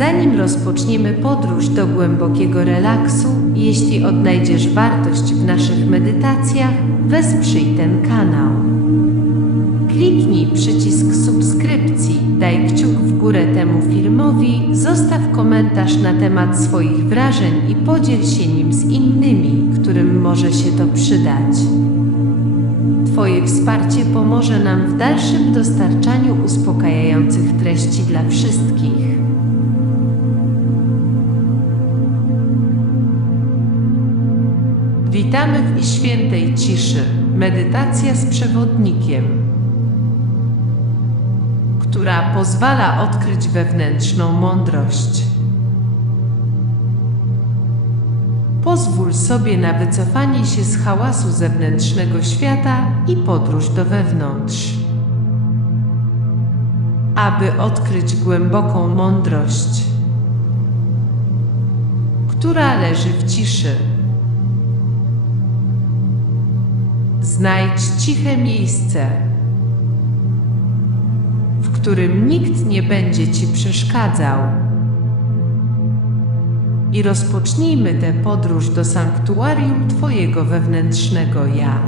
Zanim rozpoczniemy podróż do głębokiego relaksu, jeśli odnajdziesz wartość w naszych medytacjach, wesprzyj ten kanał. Kliknij przycisk subskrypcji, daj kciuk w górę temu filmowi, zostaw komentarz na temat swoich wrażeń i podziel się nim z innymi, którym może się to przydać. Twoje wsparcie pomoże nam w dalszym dostarczaniu uspokajających treści dla wszystkich. Witamy w świętej ciszy. Medytacja z przewodnikiem, która pozwala odkryć wewnętrzną mądrość. Pozwól sobie na wycofanie się z hałasu zewnętrznego świata i podróż do wewnątrz. Aby odkryć głęboką mądrość, która leży w ciszy. Znajdź ciche miejsce, w którym nikt nie będzie ci przeszkadzał. I rozpocznijmy tę podróż do sanktuarium Twojego wewnętrznego ja.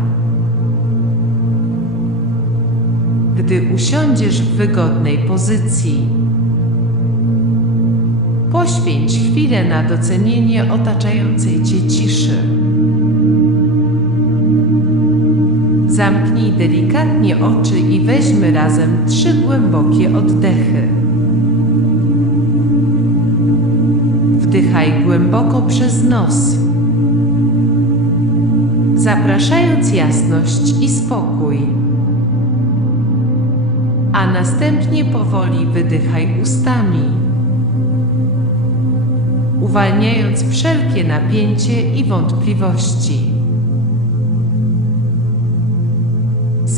Gdy usiądziesz w wygodnej pozycji, poświęć chwilę na docenienie otaczającej Cię ciszy. Zamknij delikatnie oczy i weźmy razem trzy głębokie oddechy. Wdychaj głęboko przez nos, zapraszając jasność i spokój. A następnie powoli wydychaj ustami, uwalniając wszelkie napięcie i wątpliwości.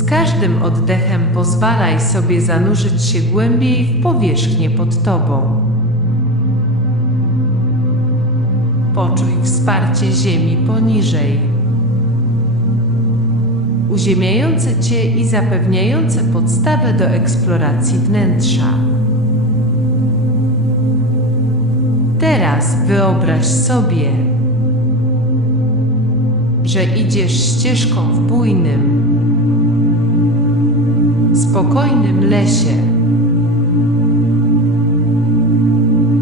Z każdym oddechem pozwalaj sobie zanurzyć się głębiej w powierzchnię pod tobą. Poczuj wsparcie ziemi poniżej, uziemiające cię i zapewniające podstawę do eksploracji wnętrza. Teraz wyobraź sobie, że idziesz ścieżką w bujnym, spokojnym lesie.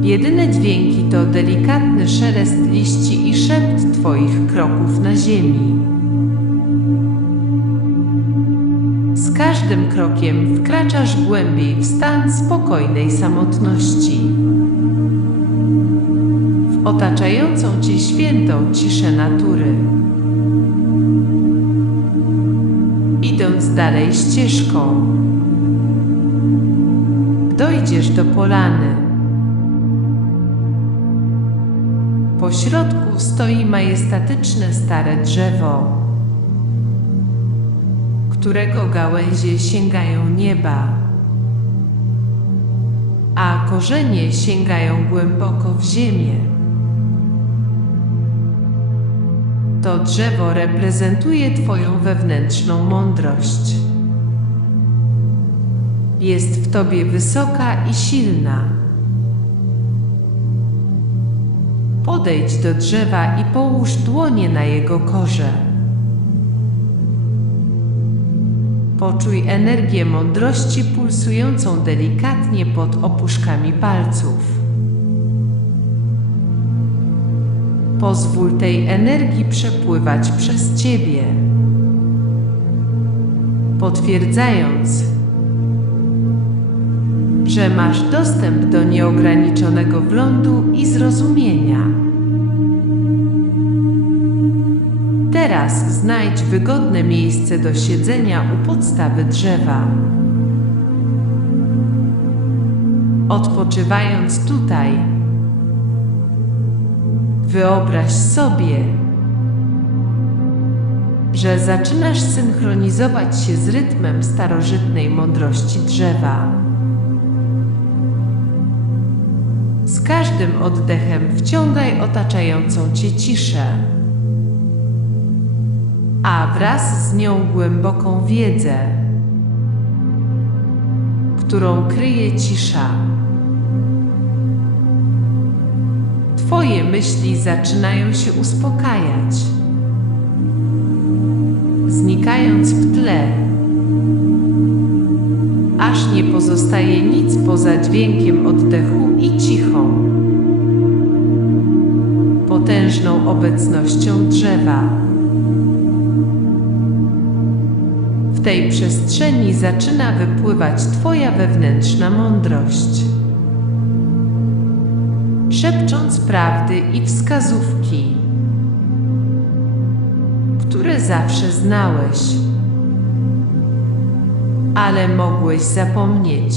Jedyne dźwięki to delikatny szelest liści i szept Twoich kroków na ziemi. Z każdym krokiem wkraczasz głębiej w stan spokojnej samotności. W otaczającą Cię świętą ciszę natury. Dalej ścieżką, dojdziesz do polany. Po środku stoi majestatyczne stare drzewo, którego gałęzie sięgają nieba, a korzenie sięgają głęboko w ziemię. To drzewo reprezentuje Twoją wewnętrzną mądrość. Jest w Tobie wysoka i silna. Podejdź do drzewa i połóż dłonie na jego korze. Poczuj energię mądrości pulsującą delikatnie pod opuszkami palców. Pozwól tej energii przepływać przez Ciebie, potwierdzając, że masz dostęp do nieograniczonego wglądu i zrozumienia. Teraz znajdź wygodne miejsce do siedzenia u podstawy drzewa. Odpoczywając tutaj, wyobraź sobie, że zaczynasz synchronizować się z rytmem starożytnej mądrości drzewa. Z każdym oddechem wciągaj otaczającą cię ciszę, a wraz z nią głęboką wiedzę, którą kryje cisza. Twoje myśli zaczynają się uspokajać, znikając w tle, aż nie pozostaje nic poza dźwiękiem oddechu i cichą, potężną obecnością drzewa. W tej przestrzeni zaczyna wypływać Twoja wewnętrzna mądrość. Szepcząc prawdy i wskazówki, które zawsze znałeś, ale mogłeś zapomnieć.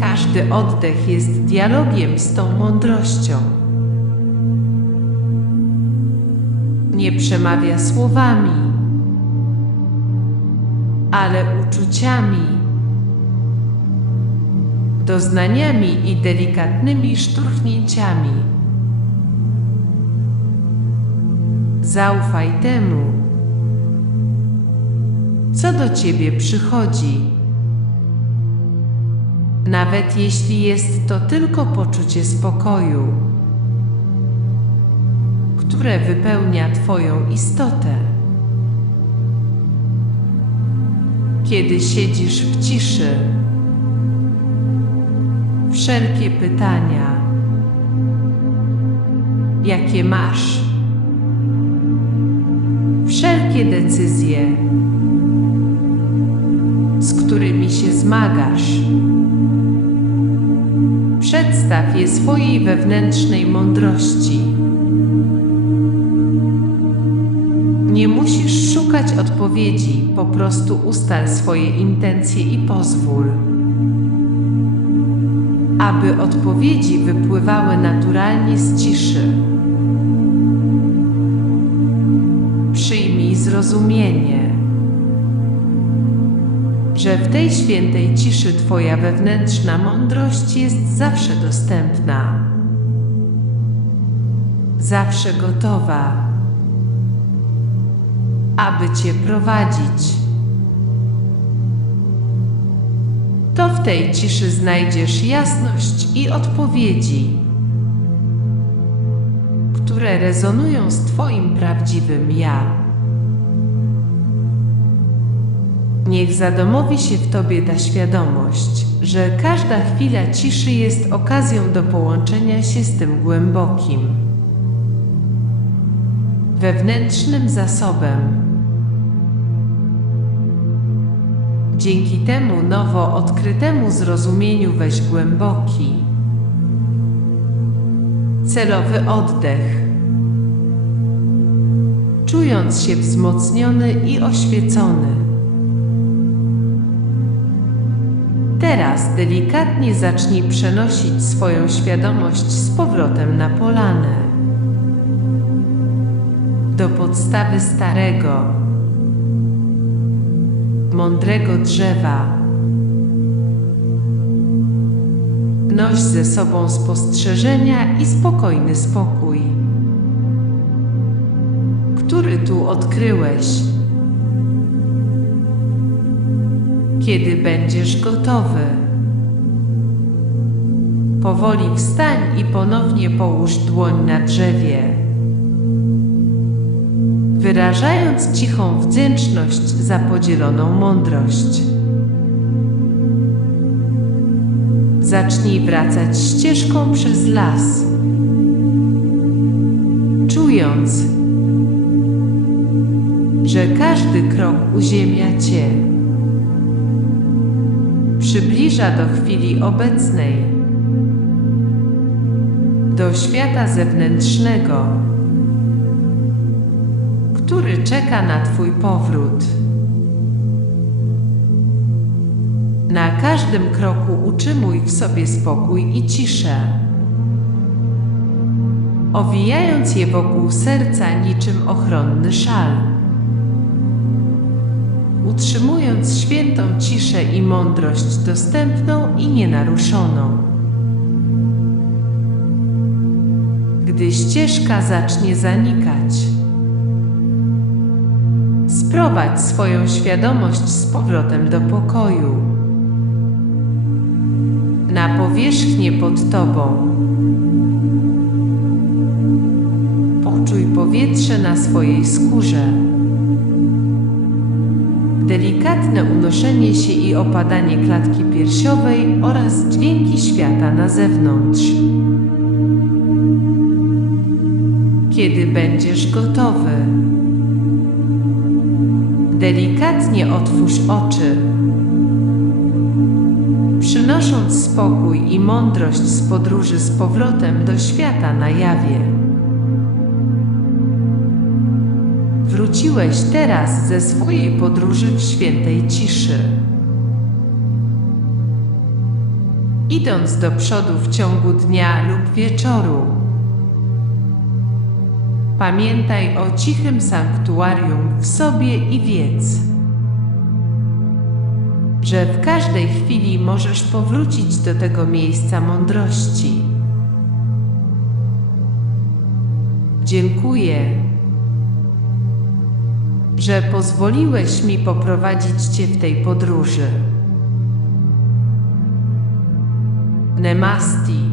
Każdy oddech jest dialogiem z tą mądrością. Nie przemawia słowami, ale uczuciami, doznaniami i delikatnymi szturchnięciami. Zaufaj temu, co do ciebie przychodzi. Nawet jeśli jest to tylko poczucie spokoju, które wypełnia Twoją istotę. Kiedy siedzisz w ciszy, wszelkie pytania, jakie masz, wszelkie decyzje, z którymi się zmagasz, przedstaw je swojej wewnętrznej mądrości. Nie musisz szukać odpowiedzi, po prostu ustal swoje intencje i pozwól, aby odpowiedzi wypływały naturalnie z ciszy. Przyjmij zrozumienie, że w tej świętej ciszy Twoja wewnętrzna mądrość jest zawsze dostępna, zawsze gotowa aby Cię prowadzić. W tej ciszy znajdziesz jasność i odpowiedzi, które rezonują z Twoim prawdziwym ja. Niech zadomowi się w Tobie ta świadomość, że każda chwila ciszy jest okazją do połączenia się z tym głębokim, wewnętrznym zasobem, Dzięki temu nowo odkrytemu zrozumieniu weź głęboki, celowy oddech, czując się wzmocniony i oświecony. Teraz delikatnie zacznij przenosić swoją świadomość z powrotem na polanę, do podstawy starego, mądrego drzewa. Noś ze sobą spostrzeżenia i spokojny spokój, który tu odkryłeś. Kiedy będziesz gotowy, powoli wstań i ponownie połóż dłoń na drzewie wyrażając cichą wdzięczność za podzieloną mądrość. Zacznij wracać ścieżką przez las, czując, że każdy krok uziemia Cię, przybliża do chwili obecnej, do świata zewnętrznego który czeka na Twój powrót. Na każdym kroku utrzymuj w sobie spokój i ciszę, owijając je wokół serca niczym ochronny szal. Utrzymując świętą ciszę i mądrość dostępną i nienaruszoną. Gdy ścieżka zacznie zanikać, Sprowadź swoją świadomość z powrotem do pokoju. na powierzchnię pod tobą. Poczuj powietrze na swojej skórze. Delikatne unoszenie się i opadanie klatki piersiowej oraz dźwięki świata na zewnątrz. Kiedy będziesz gotowy, delikatnie otwórz oczy, przynosząc spokój i mądrość z podróży z powrotem do świata na jawie. Wróciłeś teraz ze swojej podróży w świętej ciszy. Idąc do przodu w ciągu dnia lub wieczoru, pamiętaj o cichym sanktuarium w sobie i wiedz, że w każdej chwili możesz powrócić do tego miejsca mądrości. Dziękuję że pozwoliłeś mi poprowadzić Cię w tej podróży. Nemasti.